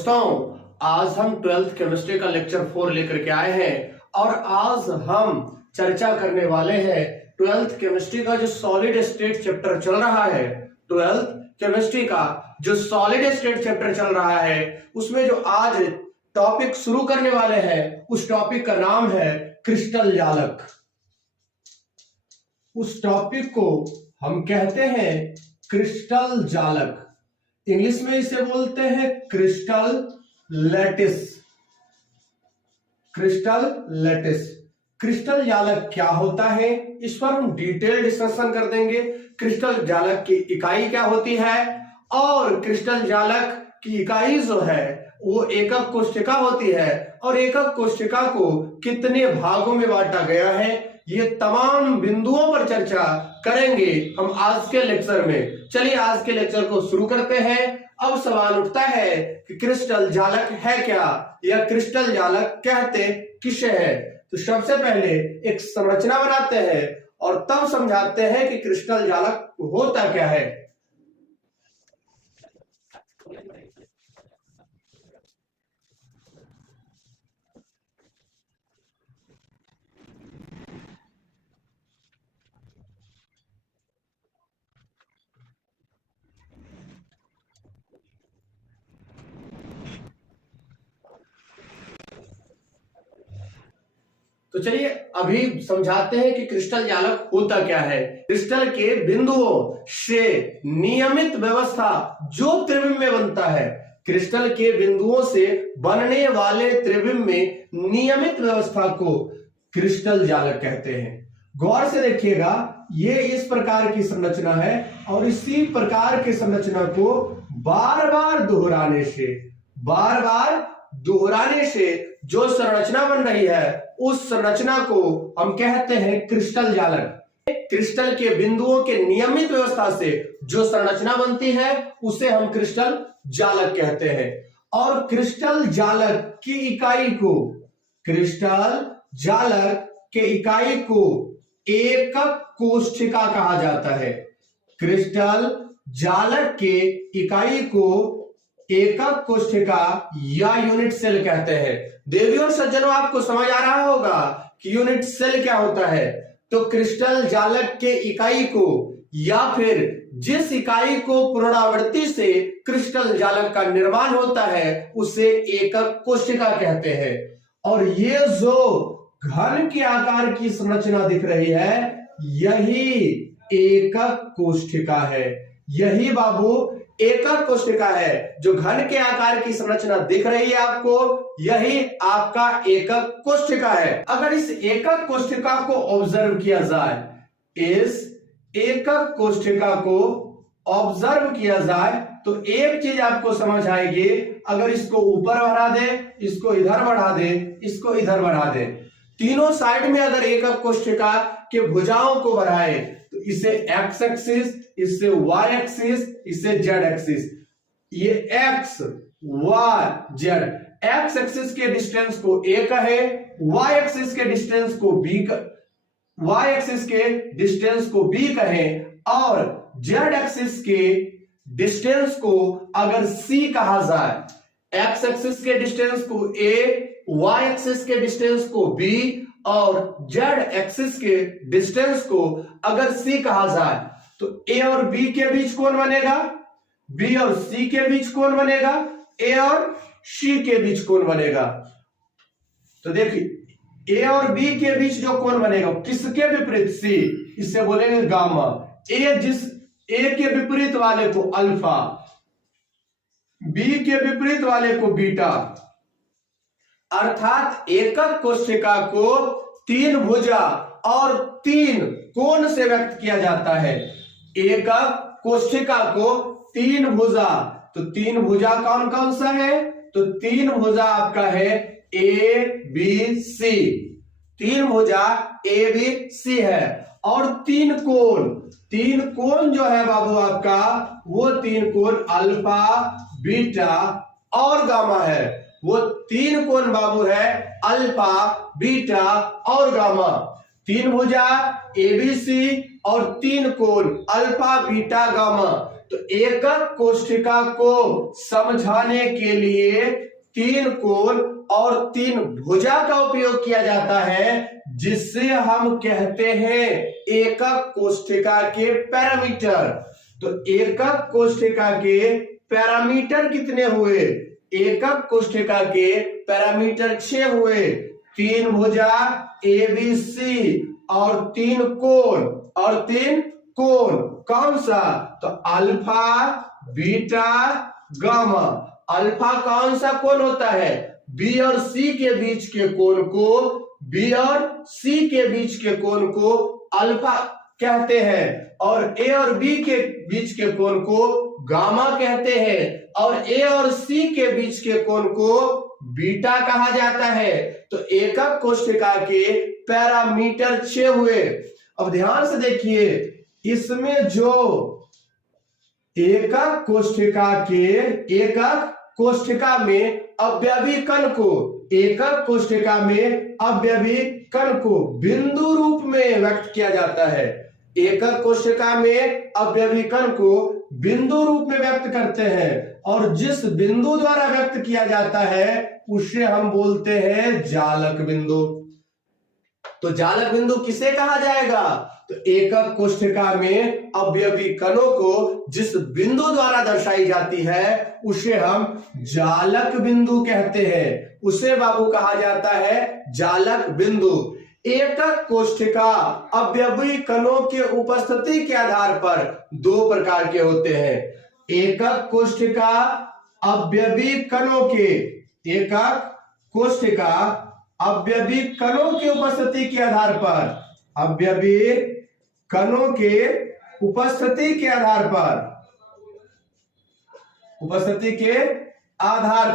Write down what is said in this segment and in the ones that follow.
दोस्तों, आज हम 12th केमिस्ट्री का लेक्चर 4 लेकर के आए हैं और आज हम चर्चा करने वाले हैं 12th केमिस्ट्री का जो सॉलिड स्टेट चैप्टर चल रहा है। 12th केमिस्ट्री का जो सॉलिड स्टेट चैप्टर चल रहा है उसमें जो आज टॉपिक शुरू करने वाले हैं उस टॉपिक का नाम है क्रिस्टल जालक। उस टॉपिक को हम कहते हैं क्रिस्टल जालक, इंग्लिश में इसे बोलते हैं crystal lattice. Crystal lattice, crystal जालक क्या होता है इस पर हम डिटेल डिस्कशन कर देंगे। क्रिस्टल जालक की इकाई क्या होती है और क्रिस्टल जालक की इकाई जो है वो एकक कोशिका होती है और एकक कोशिका को कितने भागों में बांटा गया है, ये तमाम बिंदुओं पर चर्चा करेंगे हम आज के लेक्चर में। चलिए आज के लेक्चर को शुरू करते हैं। अब सवाल उठता है कि क्रिस्टल जालक है क्या या क्रिस्टल जालक कहते किसे है। तो सबसे पहले एक संरचना बनाते हैं और तब समझाते हैं कि क्रिस्टल जालक होता क्या है। तो चलिए अभी समझाते हैं कि क्रिस्टल जालक होता क्या है। क्रिस्टल के बिंदुओं से नियमित व्यवस्था जो त्रिविम में बनता है, क्रिस्टल के बिंदुओं से बनने वाले त्रिविम में नियमित व्यवस्था को क्रिस्टल जालक कहते हैं। गौर से देखिएगा, ये इस प्रकार की संरचना है और इसी प्रकार की संरचना को बार बार दोहराने से जो संरचना बन रही है उस संरचना को हम कहते हैं क्रिस्टल जालक। क्रिस्टल के बिंदुओं के नियमित व्यवस्था से जो संरचना बनती है उसे हम क्रिस्टल जालक कहते हैं। और क्रिस्टल जालक की इकाई को एकक कोशिका कहा जाता है। क्रिस्टल जालक के इकाई को एकक कोशिका या यूनिट सेल कहते हैं। देवियों और सज्जनों, आपको समझ आ रहा होगा कि यूनिट सेल क्या होता है। तो क्रिस्टल जालक के इकाई को या फिर जिस इकाई को पुनरावृत्ति से क्रिस्टल जालक का निर्माण होता है उसे एकक कोशिका कहते हैं। और ये जो घन के आकार की संरचना दिख रही है यही एकक कोशिका है। यही बाबू एकक कोशिका है। जो घन के आकार की संरचना दिख रही है आपको, यही आपका एकक कोशिका है। अगर इस एकक कोशिका को ऑब्जर्व किया जाए, इस एकक कोशिका को ऑब्जर्व किया जाए तो एक चीज आपको समझ आएगी। अगर इसको ऊपर बढ़ा दे, इसको इधर बढ़ा दे, इसको इधर बढ़ा दे, तीनों साइड में अगर एकक कोशिका के भुजाओं को बढ़ाए तो इसे एक्स एक्सिस, इससे वाई एक्सिस, इससे जेड एक्सिस, ये X Y Z, X axis के डिस्टेंस को ए कहे, वाई एक्सिस के डिस्टेंस को बी कहे और जेड एक्सिस के डिस्टेंस को अगर सी कहा जाए, एक्स एक्सिस के डिस्टेंस को ए, वाई एक्सिस के डिस्टेंस को बी और जेड एक्सिस के डिस्टेंस को अगर सी कहा जाए तो ए और बी के बीच कौन बनेगा, बी और सी के बीच कौन बनेगा, ए और सी के बीच कौन बनेगा। तो देखिए ए और बी के बीच जो कोण बनेगा किसके विपरीत, सी, इसे बोलेंगे गामा। ए के विपरीत वाले को अल्फा, बी के विपरीत वाले को बीटा। अर्थात एकक कोशिका को 3 भुजा और 3 कोण से व्यक्त किया जाता है। एकक कोशिका को 3 भुजा, तो 3 भुजा कौन कौन सा है, तो 3 भुजा आपका है ए बी सी, 3 भुजा ए बी सी है। और 3 कोण जो है बाबू आपका, वो 3 कोण अल्फा, बीटा और गामा है। वो 3 कोण बाबू है अल्फा, बीटा और गामा। 3 भुजा एबीसी और 3 कोण अल्फा, बीटा, गामा, तो एकक कोष्ठिका को समझाने के लिए 3 कोण और 3 भुजा का उपयोग किया जाता है, जिससे हम कहते हैं एकक कोष्ठिका के पैरामीटर। तो एकक कोष्ठिका के पैरामीटर कितने हुए? एकक कोष्ठिका के पैरामीटर 6 हुए। 3 भुजा ABC और 3 कोण कौन सा? तो अल्फा, बीटा, गामा। अल्फा कौन सा कोण होता है? बी और सी के बीच के कोण को अल्फा कहते हैं, और ए और बी के बीच के कोण को गामा कहते हैं, और ए और सी के बीच के कोण को बीटा कहा जाता है। तो एकक कोष्ठिका के पैरामीटर 6 हुए। अब ध्यान से देखिए, इसमें जो एकक कोष्ठिका में अवयवी कण को बिंदु रूप में व्यक्त किया जाता है। एकक कोष्ठिका में अवयवी कण को बिंदु रूप में व्यक्त करते हैं, और जिस बिंदु द्वारा व्यक्त किया जाता है उसे हम बोलते हैं जालक बिंदु। तो जालक बिंदु किसे कहा जाएगा? तो एकक कोष्ठिका में अवयवी कणों को जिस बिंदु द्वारा दर्शाई जाती है उसे हम जालक बिंदु कहते हैं। उसे बाबू कहा जाता है जालक बिंदु। एकक कोष्ठिका अवयवी कणों के उपस्थिति के आधार पर 2 प्रकार के होते हैं। एकक कोष्ठिका अवयवी कणों के उपस्थिति के आधार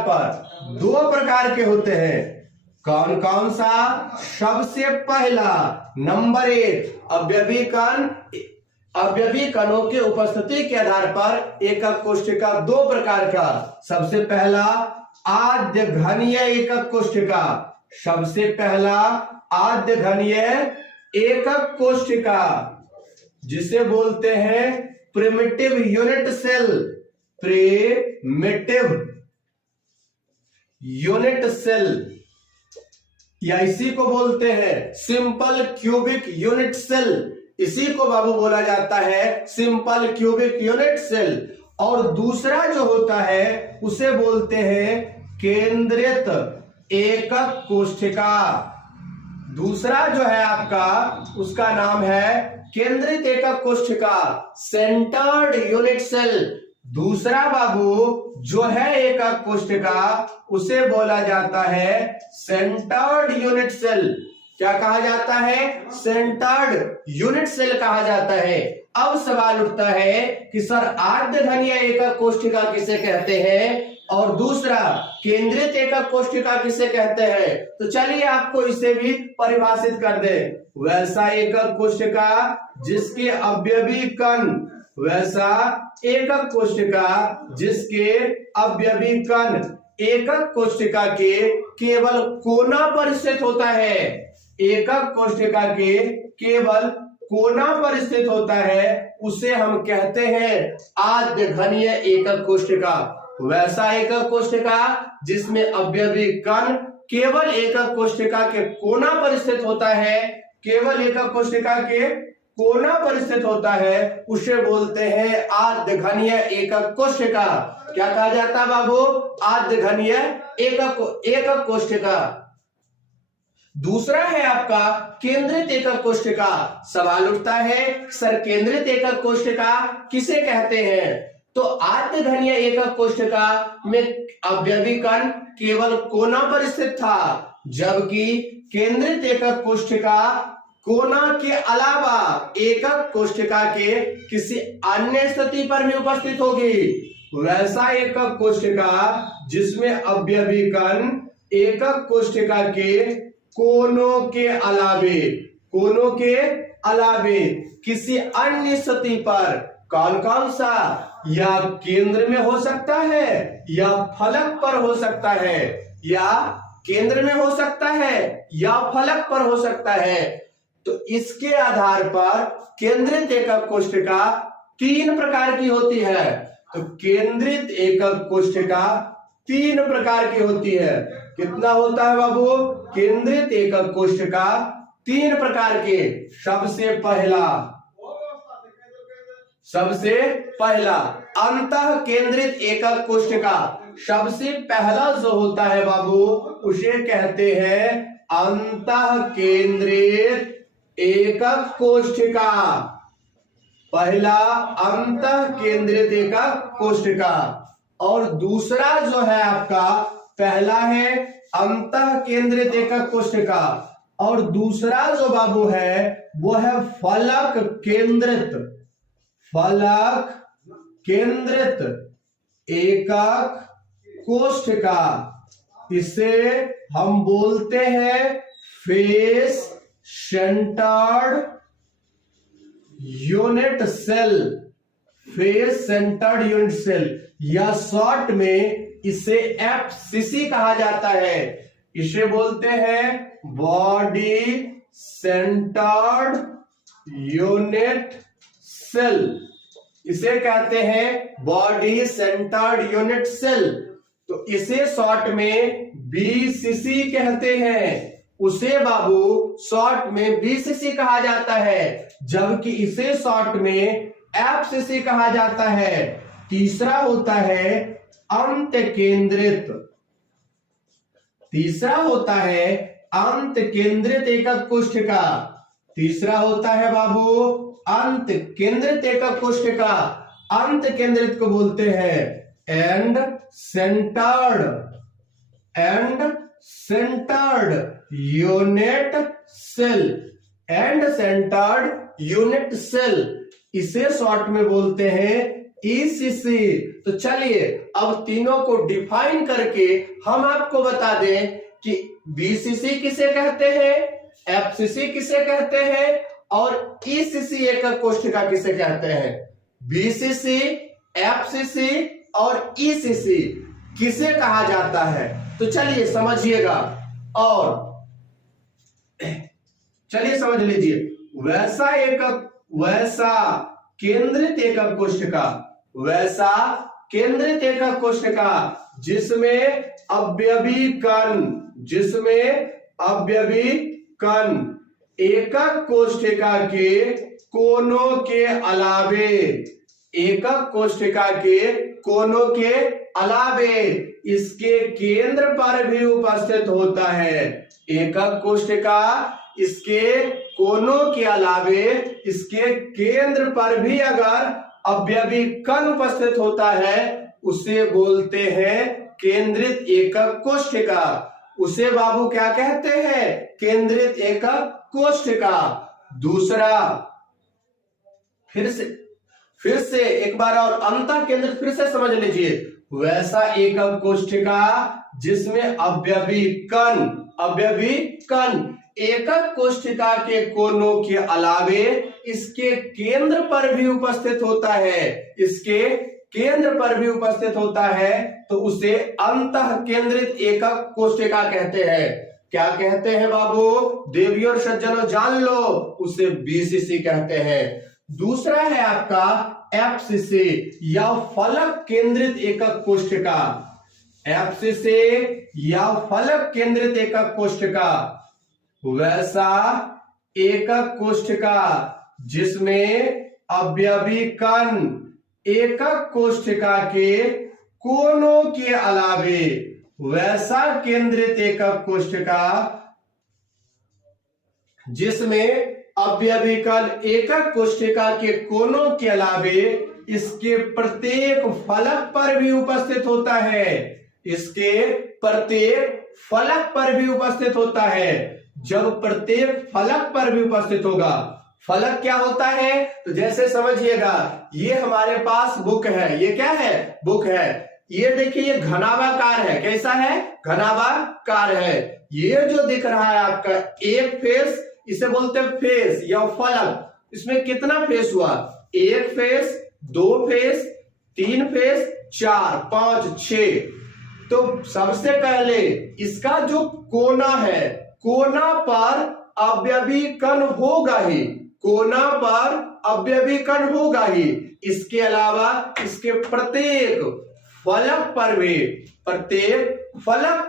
पर 2 प्रकार के होते हैं। कौन सा? सबसे पहला नंबर 1, अवयवी कणों के उपस्थिति के आधार पर एकक कोष्ठिका 2 प्रकार का। सबसे पहला आद्य घनीय एकक कोष्ठिका, जिसे बोलते हैं प्रिमिटिव यूनिट सेल, या इसी को बोलते हैं सिंपल क्यूबिक यूनिट सेल। इसी को बाबू बोला जाता है सिंपल क्यूबिक यूनिट सेल। और दूसरा जो होता है उसे बोलते हैं केंद्रित एकक कोष्ठिका। दूसरा जो है आपका, उसका नाम है केंद्रित एकक कोष्ठिका, सेंटर्ड यूनिट सेल। दूसरा बाबू जो है एकक कोष्ठिका, उसे बोला जाता है सेंटर्ड यूनिट सेल। क्या कहा जाता है? सेंटर्ड यूनिट सेल कहा जाता है। अब सवाल उठता है कि सर आद्य घनीय एकक कोष्ठिका किसे कहते हैं और दूसरा केंद्रित एकक कोष्ठिका किसे कहते हैं? तो चलिए आपको इसे भी परिभाषित कर दे। वैसा एकक कोष्ठिका जिसके अवयवी कण, एकक कोष्ठिका के केवल कोना पर स्थित होता है। एकक कोष्ठिका के केवल कोना पर स्थित होता है, उसे हम कहते हैं आद्य घनीय एकक कोष्ठिका। वैसा एकक कोष्ठिका जिसमें अवयवी कण केवल एकक कोष्ठिका के कोना पर स्थित होता है, उसे बोलते हैं आद्य घनीय एकक कोष्ठिका। क्या कहा जाता है बाबू? आद्य घनीय एकक कोष्ठिका। दूसरा है आपका केंद्रित एकक कोष्ठिका। सवाल उठता है सर केंद्रित एकक कोष्ठिका किसे कहते हैं? तो आद्य घनीय एकक कोष्ठिका में अवयवी कण केवल कोना पर स्थित था, जबकि केंद्रित एकक कोष्ठिका कोना के अलावा एकक कोष्ठिका के किसी अन्य स्थिति पर भी उपस्थित होगी। वैसा एकक कोष्ठिका जिसमें अवयवी कण एकक कोष्ठिका के कोनों के अलावे किसी अन्य स्थिति पर कौन सा, या केंद्र में हो सकता है या फलक पर हो सकता है, या केंद्र में हो सकता है या फलक पर हो सकता है। तो इसके आधार पर केंद्रित एकक कोष्ठिका तीन प्रकार की होती है। तो केंद्रित एकक कोष्ठिका तीन प्रकार की होती है। कितना होता है बाबू? केंद्रित एकक कोष्ठिका तीन प्रकार के। सबसे पहला अंतः केंद्रित एकक कोष्ठिका। सबसे पहला जो होता है बाबू उसे कहते हैं अंतः केंद्रित एकक कोष्ठिका। पहला अंतः केंद्रित एकक कोष्ठिका। और दूसरा जो है आपका, पहला है अंतः केंद्रित एकक कोष्ठिका और दूसरा जो बाबू है वो है फलक केंद्रित एकक कोष्ठिका। इसे हम बोलते हैं फेस सेंटर्ड यूनिट सेल या शॉर्ट में इसे एफसीसी कहा जाता है। इसे बोलते हैं बॉडी सेंटर्ड यूनिट सेल। इसे कहते हैं बॉडी सेंटर्ड यूनिट सेल। तो इसे शॉर्ट में बीसीसी कहते हैं। उसे बाबू शॉर्ट में बीसीसी कहा जाता है, जबकि इसे शॉर्ट में एफसीसी कहा जाता है। तीसरा होता है अंत केंद्रित। तीसरा होता है अंत केंद्रित एकक कोष्ठिका। तीसरा होता है बाबू अंत केंद्रित एकक कोष्ठिका। अंत केंद्रित को बोलते हैं एंड सेंटर्ड यूनिट सेल। इसे शॉर्ट में बोलते हैं ईसीसी। तो चलिए अब तीनों को डिफाइन करके हम आपको बता दें कि बीसीसी किसे कहते हैं, एफसीसी किसे कहते हैं और ईसीसी एकक कोष्ठिका किसे कहते हैं। बीसीसी, एफसीसी और ईसीसी किसे कहा जाता है, तो चलिए समझिएगा और चलिए समझ लीजिए। वैसा केंद्रित एकक कोष्ठिका जिसमें अवयवी कण एकक कोष्ठिका के कोनों के अलावे इसके केंद्र पर भी उपस्थित होता है। एकक कोष्ठिका इसके कोनों के अलावे इसके केंद्र पर भी अगर अवयवी कण उपस्थित होता है उसे बोलते हैं केंद्रित एकक कोष्ठिका। उसे बाबू क्या कहते हैं? केंद्रित एकक कोष्ठिका। दूसरा फिर से एक बार और अंतः केंद्रित फिर से समझ लीजिए। वैसा एकक कोष्ठिका जिसमें अवयवी कण एकक कोष्ठिका के कोनों के अलावे इसके केंद्र पर भी उपस्थित होता है, तो उसे अंतः केंद्रित एकक कोष्ठिका कहते हैं। क्या कहते हैं बाबू? देवियों और सज्जनों जान लो, उसे बीसीसी कहते हैं। दूसरा है आपका एफसीसी या फलक केंद्रित एकक कोष्ठिका। एफसीसी या फलक केंद्रित एकक कोष्ठिका वैसा एकक कोष्ठिका जिसमें अवयवी कण एकक कोष्ठिका के कोनों के अलावे, वैसा केंद्रित एकक कोष्ठिका जिसमें अवयवी कण एकक कोष्ठिका के कोनों के अलावे इसके प्रत्येक फलक पर भी उपस्थित होता है। जब प्रत्येक फलक पर भी उपस्थित होगा, फलक क्या होता है? तो जैसे समझिएगा, ये हमारे पास बुक है। ये क्या है? बुक है। ये देखिए, ये घनाभाकार है। कैसा है? घनाभाकार है। ये जो दिख रहा है आपका एक फेस, इसे बोलते हैं फेस या फलक। इसमें कितना फेस हुआ? एक फेस, दो फेस, तीन फेस, चार, पांच, 6। तो सबसे पहले इसका जो कोना है, कोना पर अवयवी कण होगा ही, इसके अलावा इसके प्रत्येक फलक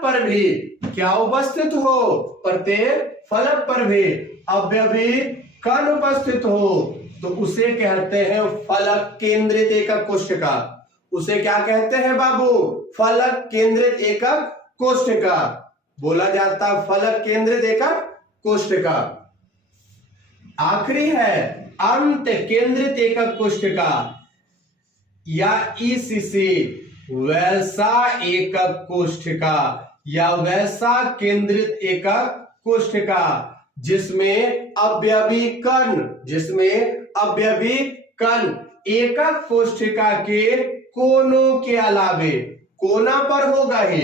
पर भी क्या उपस्थित हो, प्रत्येक फलक पर भी अवयवी कण उपस्थित हो तो उसे कहते हैं फलक केंद्रित एकक कोष्ठिका। उसे क्या कहते हैं बाबू? फलक केंद्रित एकक कोष्ठिका बोला जाता है, फलक केंद्रित एकक कोष्ठिका। आखिरी है अंत केंद्रित एकक कोष्ठिका या ईसीसी, वैसा एकक कोष्ठिका या वैसा केंद्रित एकक कोष्ठिका जिसमें अवयवी कण एकक कोष्ठिका के कोनों के अलावे, कोना पर होगा ही,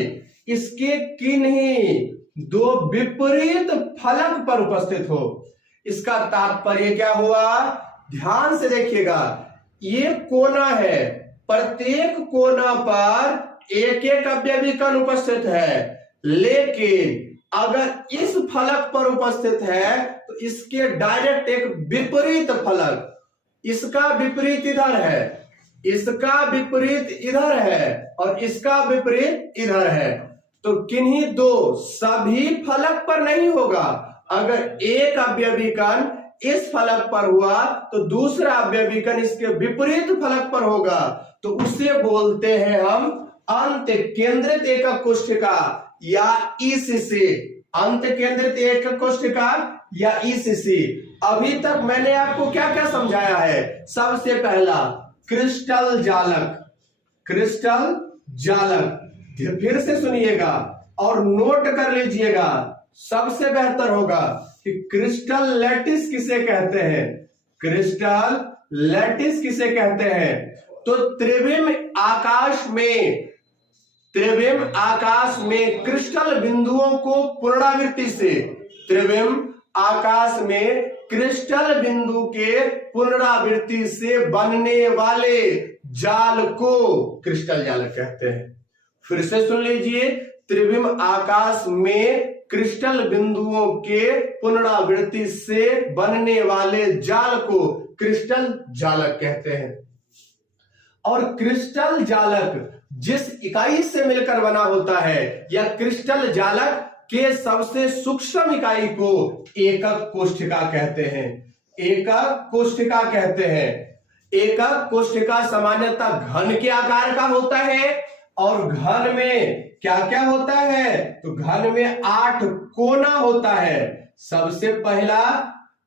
इसके किन्हीं दो विपरीत फलक पर उपस्थित हो। इसका तात्पर्य क्या हुआ? ध्यान से देखिएगा, ये कोना है, प्रत्येक कोना पर एक एक अवयवी कण उपस्थित है, लेकिन अगर इस फलक पर उपस्थित है तो इसके डायरेक्ट एक विपरीत फलक, इसका विपरीत इधर है, इसका विपरीत इधर है और इसका विपरीत इधर है, तो किन्हीं दो, सभी फलक पर नहीं होगा। अगर एक अवयवी कण इस फलक पर हुआ तो दूसरा अवयवी कण इसके विपरीत फलक पर होगा, तो उसे बोलते हैं हम अंत केंद्रित एकक कोष्ठिका या ईसीसी। अंत केंद्रित एकक कोष्ठिका या ईसीसी। अभी तक मैंने आपको क्या क्या समझाया है? सबसे पहला क्रिस्टल जालक, फिर से सुनिएगा और नोट कर लीजिएगा, सबसे बेहतर होगा कि क्रिस्टल लैटिस किसे कहते हैं, क्रिस्टल लैटिस किसे कहते हैं। तो त्रिविम आकाश में क्रिस्टल बिंदुओं को पुनरावृत्ति से, त्रिविम आकाश में क्रिस्टल बिंदु के पुनरावृत्ति से बनने वाले जाल को क्रिस्टल जाल कहते हैं। फिर से सुन लीजिए, त्रिविम आकाश में क्रिस्टल बिंदुओं के पुनरावृत्ति से बनने वाले जाल को क्रिस्टल जालक कहते हैं। और क्रिस्टल जालक जिस इकाई से मिलकर बना होता है या क्रिस्टल जालक के सबसे सूक्ष्म इकाई को एकक कोष्ठिका कहते हैं। एकक कोष्ठिका कहते हैं। एकक कोष्ठिका सामान्यतः घन के आकार का होता है और घन में क्या क्या होता है? तो घन में 8 कोना होता है। सबसे पहला,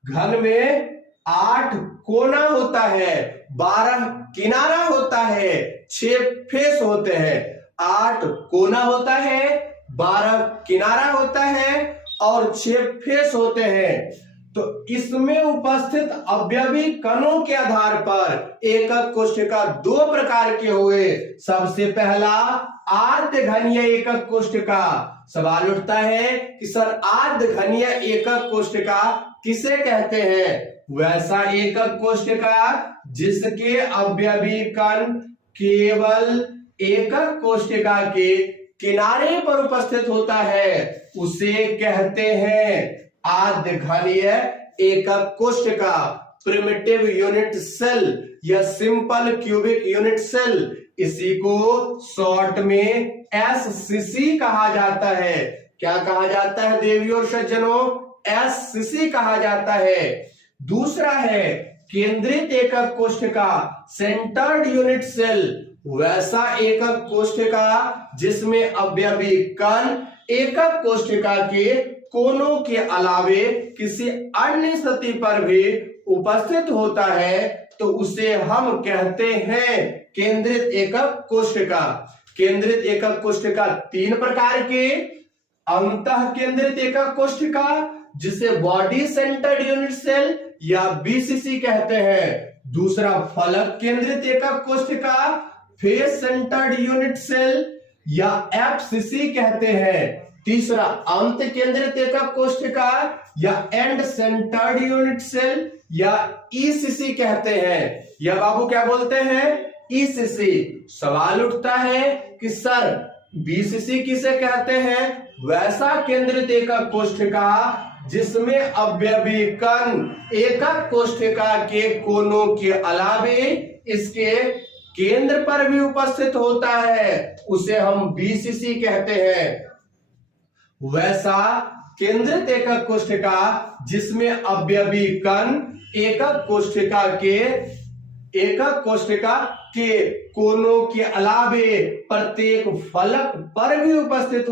घन में 8 कोना होता है, 12 किनारा होता है, 6 फेस होते हैं। 8 कोना होता है, 12 किनारा होता है और 6 फेस होते हैं। तो इसमें उपस्थित अवयवी कणों के आधार पर एकक कोष्ठिका 2 प्रकार के हुए। सबसे पहला आद्य घनीय एकक कोष्ठिका। सवाल उठता है कि सर आद्य घनीय एकक कोष्ठिका किसे कहते हैं? वैसा एकक कोष्ठिका जिसके अवयवी कण केवल एकक कोष्ठिका के किनारे पर उपस्थित होता है, उसे कहते हैं आद्य घनीय एकक कोष्ठिका। प्रिमिटिव यूनिट सेल या सिंपल क्यूबिक यूनिट सेल, इसी को शॉर्ट में एससीसी कहा जाता है। क्या कहा जाता है देवी और सज्जनों? एससीसी कहा जाता है। दूसरा है केंद्रित एकक कोष्ठिका, सेंटर्ड यूनिट सेल, वैसा एकक कोष्ठिका जिसमें अवयवी कण एकक कोष्ठिका के कोनों के अलावे किसी अन्य स्थिति पर भी उपस्थित होता है, तो उसे हम कहते हैं केंद्रित एकक कोष्ठिका। केंद्रित एकक कोष्ठिका 3 प्रकार के, अंतः केंद्रित एकक कोष्ठिका जिसे बॉडी सेंटर्ड यूनिट सेल या बीसीसी कहते हैं। दूसरा फलक केंद्रित एकक कोष्ठिका, फेस सेंटर्ड यूनिट सेल या एफसीसी कहते हैं। तीसरा अंत केंद्रित एकक कोष्ठिका या एंड सेंटर्ड यूनिट सेल या ईसीसी कहते हैं। या बाबू क्या बोलते हैं? ईसीसी। सवाल उठता है कि सर बीसीसी किसे कहते हैं? वैसा केंद्रित एकक कोष्ठिका जिसमें अवयवी कण एकक कोशिका के कोनों के अलावे इसके केंद्र पर भी उपस्थित होता है, उसे हम बीसीसी कहते हैं। वैसा केंद्रित एकक कोशिका जिसमें अवयवी कण एकक कोशिका के कोनों के अलावे प्रत्येक फलक पर भी उपस्थित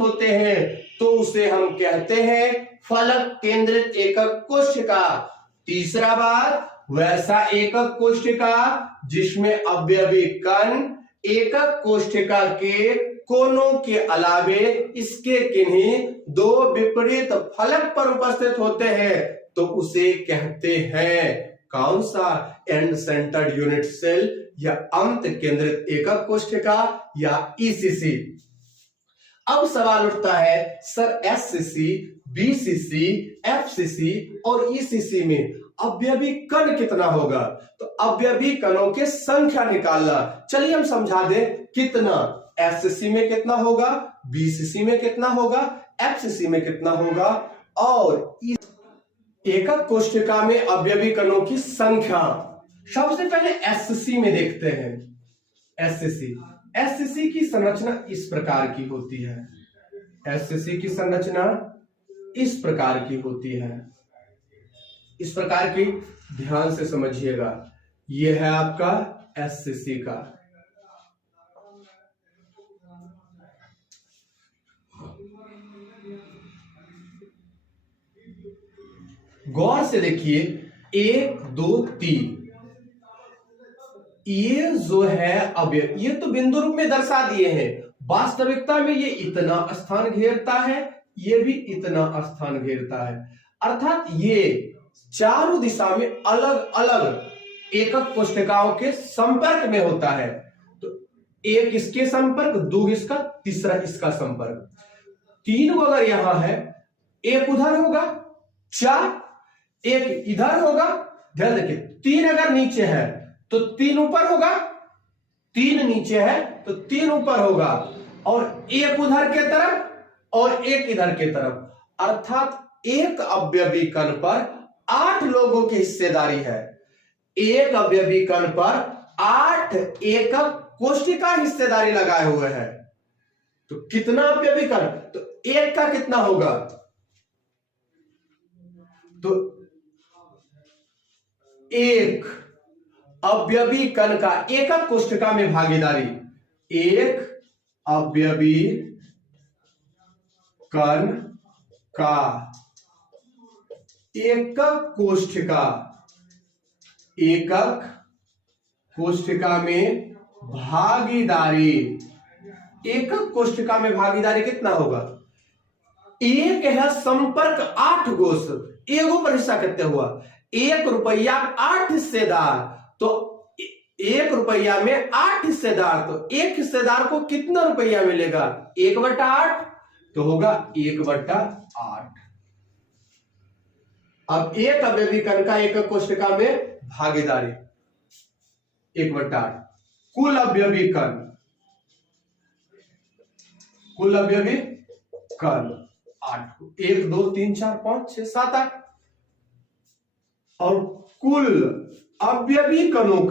होते हैं, तो उसे हम कहते हैं फलक केंद्रित एकक कोशिका। तीसरा बात, वैसा एकक कोशिका जिसमें अवयवी कण एकक कोशिका के कोनों के अलावे इसके किन्हीं दो विपरीत फलक पर उपस्थित होते हैं, तो उसे कहते हैं कौन सा? एंड सेंटर्ड यूनिट सेल या अंत केंद्रित एकक कोशिका या ईसीसी। अब सवाल उठता है, सर एससीसी, बीसीसी, एफसीसी और ईसीसी में अवयवी कण कितना होगा? तो अवयवी कणों की संख्या निकालना। चलिए हम समझा दें कितना। एससीसी में कितना होगा, बीसीसी में कितना होगा, एफसीसी में कितना होगा, और एकक कोशिका में अवयवी कणों की संख्या। सबसे पहले एससीसी में देखते हैं। एससीसी की संरचना इस प्रकार की होती है। एससीसी की संरचना इस प्रकार की होती है, इस प्रकार की, ध्यान से समझिएगा। यह है आपका एससीसी का। गौर से देखिए, 1 2 3, ये जो है अवयव, ये तो बिंदु रूप में दर्शा दिए हैं। वास्तविकता में ये इतना स्थान घेरता है, ये भी इतना स्थान घेरता है, अर्थात ये चारों दिशा में अलग अलग एकक कोशिकाओं के संपर्क में होता है। तो एक इसके संपर्क, दो इसका, तीसरा इसका संपर्क। 3 अगर यहां है, एक उधर होगा, 4 एक इधर होगा। ध्यान देखिए, 3 अगर नीचे है तो 3 ऊपर होगा, 3 नीचे है तो 3 ऊपर होगा, और एक उधर के तरफ और एक इधर के तरफ। अर्थात एक अवयवी कण पर 8 लोगों की हिस्सेदारी है। एक अवयवी कण पर 8 एकक कोशिका हिस्सेदारी लगाए हुए हैं। तो कितना अवयवी कण? तो एक का कितना होगा? तो एक अवयवी कण का एकक कोशिका में भागीदारी, एक अवयवी कण का एकक कोशिका में भागीदारी, एकक कोशिका में भागीदारी कितना होगा? एक है संपर्क 8 गोश, एगो पर हिस्सा कितने हुआ? 1 रुपया 8 हिस्सेदार, तो 1 रुपया में 8 हिस्सेदार, तो एक हिस्सेदार को कितना रुपया मिलेगा? 1/8, तो होगा 1/8। अब एक अवयवी कण का एकक कोशिका में भागीदारी 1/8। कुल अवयवी कण 8, 1 2 3 4 5 6 7 8। और कुल अवयवी कणों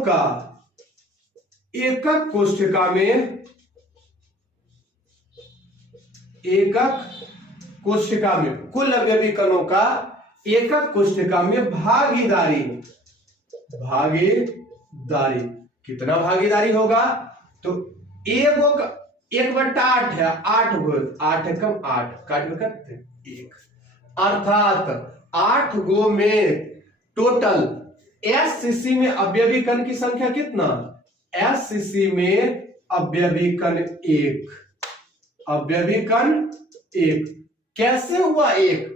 का एकक कोशिका में कुल अवयवी कणों का एकक कोशिका में भागीदारी कितना भागीदारी होगा? तो 1/8 है, 8 है कम 8 काट में करते 1, अर्थात 8 गो में टोटल एससीसी में अवयवी कण की संख्या कितना? एससीसी में अवयवी कण 1, कैसे हुआ 1?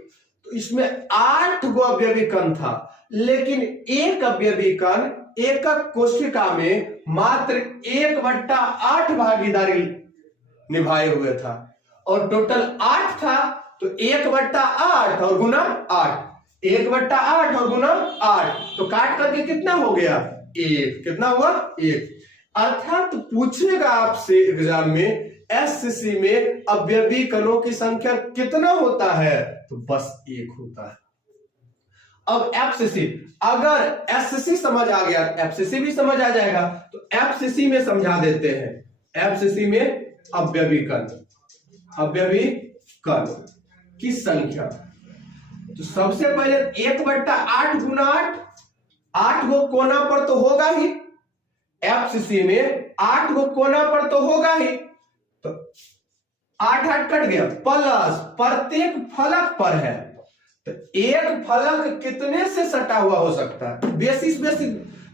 तो इसमें 8 गो अवयवी कण था, लेकिन एक अवयवी कण एकक कोशिका में मात्र 1/8 भागीदारी निभाए हुए था, और टोटल 8 था, तो 1/8 और गुना 8, 1/8 और गुना 8, तो काट करके कितना हो गया? 1। कितना हुआ? 1। अर्थात पूछेगा आपसे एग्जाम में एससीसी में अवयवी कणों की संख्या कितना होता है, तो बस 1 होता है। अब एफसीसी, अगर एससीसी समझ आ गया एफसीसी भी समझ आ जाएगा, तो एफसीसी में समझा देते हैं। एफसीसी में अवयवी कण की संख्या, तो सबसे पहले 1/8 गुना 8 गो कोना पर तो होगा ही, एफसीसी में 8 गो कोना पर तो होगा ही, तो 8 कट गया, प्लस प्रत्येक फलक पर है, तो एक फलक कितने से सटा हुआ हो सकता है, बेसिस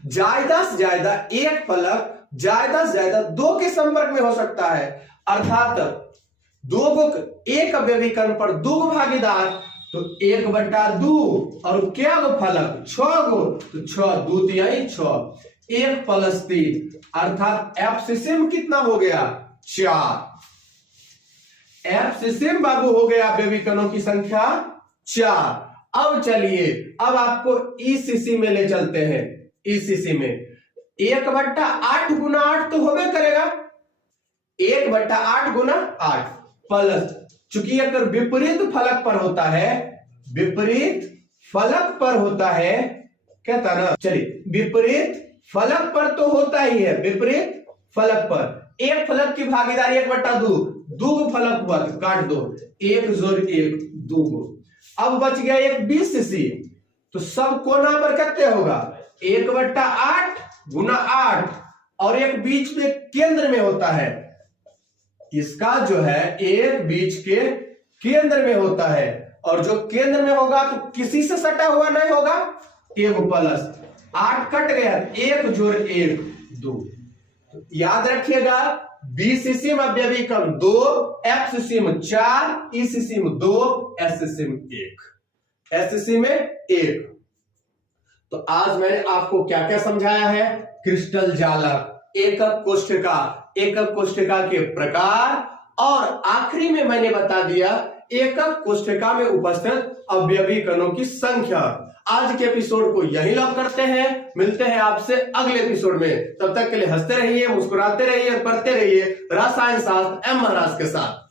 ज्यादा से ज्यादा एक फलक ज्यादा से ज्यादा 2 के संपर्क में हो सकता है, अर्थात 2 गो एक अवयवी कण पर 2 भागीदार, तो 1/2 और क्या गो फलक 6 गो, तो 6 2 तिहाई 6, 1 + 3 अर्थात एफसीसी में कितना हो गया 4। एफसीसी में बाबू हो गया अवयवी कणों की संख्या 4। अब चलिए अब आपको ईसीसी में ले चलते हैं। ईसीसी में 1/8 गुना 8 तो होबे करेगा, 1/8 गुना 8 प्लस, चूंकि अगर विपरीत फलक पर होता है, विपरीत फलक पर होता है, कहता ना, चलिए विपरीत फलक पर तो होता ही है, विपरीत फलक पर एक फलक की भागीदारी 1/2, 2 फलक हुआ तो काट दो, 1 जोड़ 1 2 गो। अब बच गया एक 20 सीसी, तो सब कोना पर कितने होगा 1/8 गुना 8, और एक बीच में केंद्र में होता है, इसका जो है एक बीच के केंद्र में होता है, और जो केंद्र में होगा तो किसी से सटा हुआ नहीं होगा, 1 प्लस 8 कट गया, 1 जोड़ 1 2। तो याद रखिएगा बीसीसी में अवयवी कण 2, एफसीसी में 4, ईसीसी में 2, एससीसी में 1, एससीसी में 1। तो आज मैंने आपको क्या क्या समझाया है, क्रिस्टल जालक, एकक कोष्ठिका के प्रकार, और आखिरी में मैंने बता दिया एकक कोष्ठिका में उपस्थित अवयवी कणों की संख्या। आज के एपिसोड को यही लॉक करते हैं, मिलते हैं आपसे अगले एपिसोड में। तब तक के लिए हंसते रहिए, मुस्कुराते रहिए, पढ़ते रहिए रसायन शास्त्र एम महाराज के साथ।